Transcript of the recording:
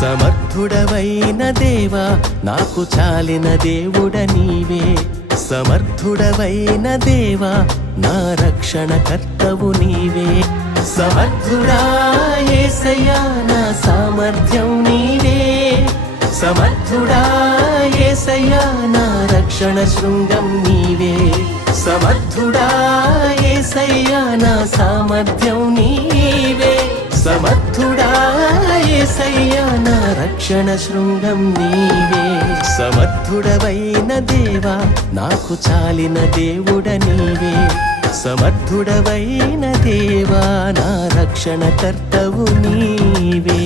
సమర్థుడవైన దేవా నాకు చాలిన దేవుడ నీవే. సమర్థుడవైన దేవా నా రక్షణ కర్తవు నీవే. సమర్థుడా యేసయ్యా నా సామర్థ్యం నీవే. సమర్థుడా యేసయ్యా నా రక్షణ శృంగం నీవే. సమర్థుడా యేసయ్యా నా సామర్థ్యం నీవే. సమర్థుడా యేసయ్యా నా రక్షణ శృంగం నీవే. సమర్థుడవైన దేవా నాకు చాలిన దేవుడ నీవే. సమర్థుడవైన దేవా నా రక్షణ కర్తవు నీవే.